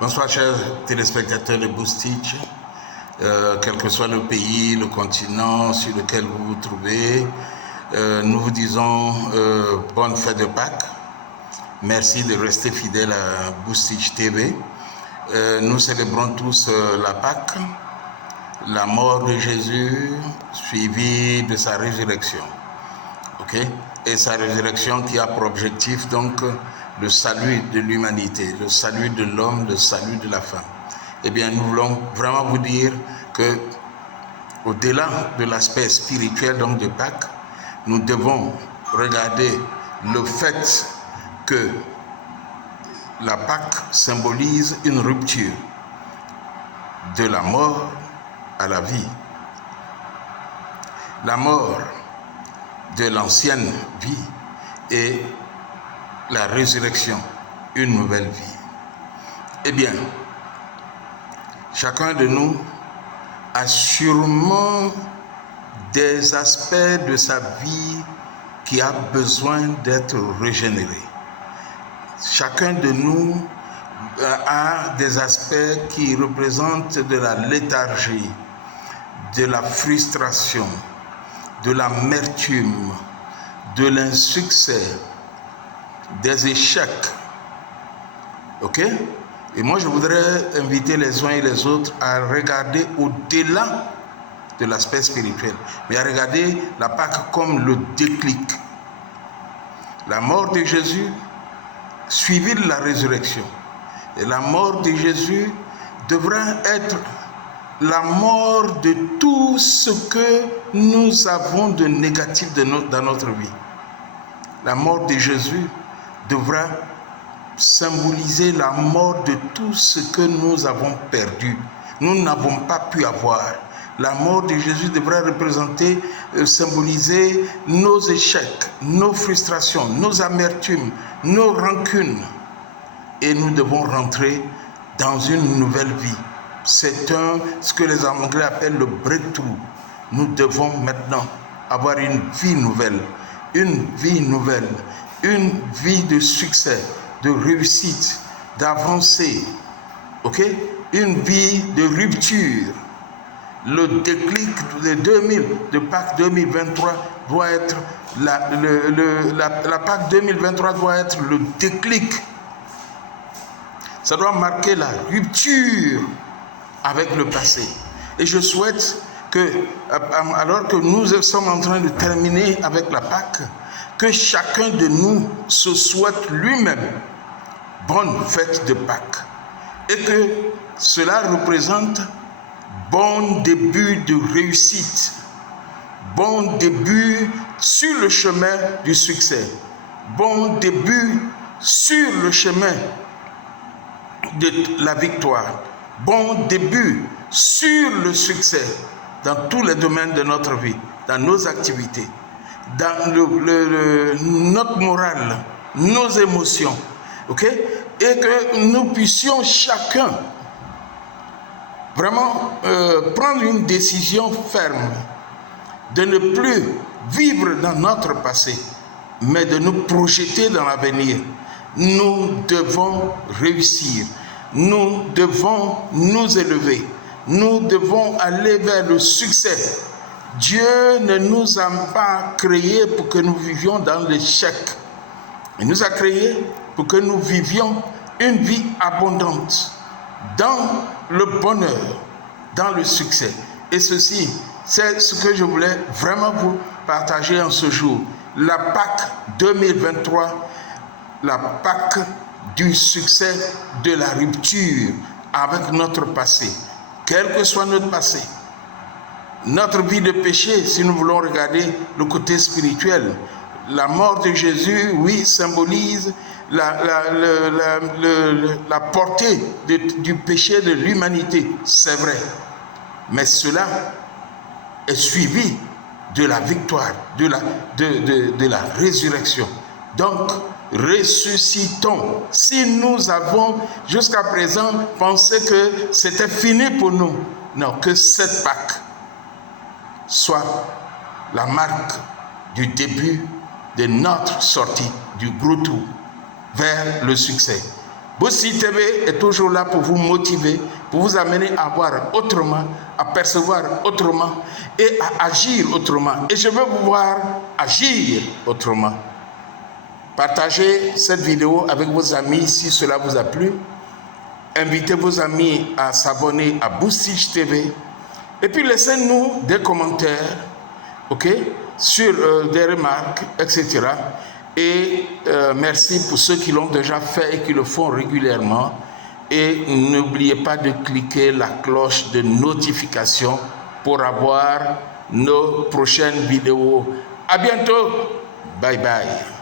Bonsoir chers téléspectateurs de Boostitch, quel que soit le pays, le continent sur lequel vous vous trouvez, nous vous disons bonne fête de Pâques. Merci de rester fidèles à Boostitch TV. Nous célébrons tous la Pâques, la mort de Jésus suivie de sa résurrection. Et sa résurrection qui a pour objectif donc le salut de l'humanité, le salut de l'homme, le salut de la femme. Eh bien, nous voulons vraiment vous dire que, au-delà de l'aspect spirituel donc de Pâques, nous devons regarder le fait que la Pâque symbolise une rupture de la mort à la vie. La mort de l'ancienne vie et la résurrection, une nouvelle vie. Eh bien, chacun de nous a sûrement des aspects de sa vie qui a besoin d'être régénéré. Chacun de nous a des aspects qui représentent de la léthargie, de la frustration, de l'amertume, de l'insuccès, des échecs. Et moi, je voudrais inviter les uns et les autres à regarder au-delà de l'aspect spirituel, mais à regarder la Pâque comme le déclic. La mort de Jésus, suivie de la résurrection. Et la mort de Jésus devra être la mort de tout ce que nous avons de négatif dans notre vie. La mort de Jésus devra symboliser la mort de tout ce que nous avons perdu, nous n'avons pas pu avoir. La mort de Jésus devra représenter, symboliser nos échecs, nos frustrations, nos amertumes, nos rancunes. Et nous devons rentrer dans une nouvelle vie. C'est ce que les Anglais appellent le breakthrough. Nous devons maintenant avoir une vie nouvelle, une vie nouvelle, une vie de succès, de réussite, d'avancée, une vie de rupture. Le déclic de Pâques 2023 doit être la Pâques 2023 doit être le déclic. Ça doit marquer la rupture avec le passé. Et je souhaite que, alors que nous sommes en train de terminer avec la Pâque, que chacun de nous se souhaite lui-même bonne fête de Pâques. Et que cela représente bon début de réussite, bon début sur le chemin du succès, bon début sur le chemin de la victoire, bon début sur le succès dans tous les domaines de notre vie, dans nos activités, dans notre morale, nos émotions, et que nous puissions chacun vraiment prendre une décision ferme de ne plus vivre dans notre passé, mais de nous projeter dans l'avenir. Nous devons réussir, nous devons nous élever, nous devons aller vers le succès. Dieu ne nous a pas créés pour que nous vivions dans l'échec. Il nous a créés pour que nous vivions une vie abondante, dans le bonheur, dans le succès. Et ceci, c'est ce que je voulais vraiment vous partager en ce jour. La Pâque 2023, la Pâque du succès, de la rupture avec notre passé. Quel que soit notre passé, notre vie de péché, si nous voulons regarder le côté spirituel, la mort de Jésus, oui, symbolise la portée du péché de l'humanité, c'est vrai. Mais cela est suivi de la victoire, de la résurrection. Donc, ressuscitons. Si nous avons jusqu'à présent pensé que c'était fini pour nous, non, que cette Pâque soit la marque du début de notre sortie, du gros tour vers le succès. Boussi TV est toujours là pour vous motiver, pour vous amener à voir autrement, à percevoir autrement et à agir autrement. Et je veux vous voir agir autrement. Partagez cette vidéo avec vos amis si cela vous a plu. Invitez vos amis à s'abonner à Boussi TV. Et puis laissez-nous des commentaires, ok, sur des remarques, etc. Et merci pour ceux qui l'ont déjà fait et qui le font régulièrement. Et n'oubliez pas de cliquer la cloche de notification pour avoir nos prochaines vidéos. À bientôt. Bye bye.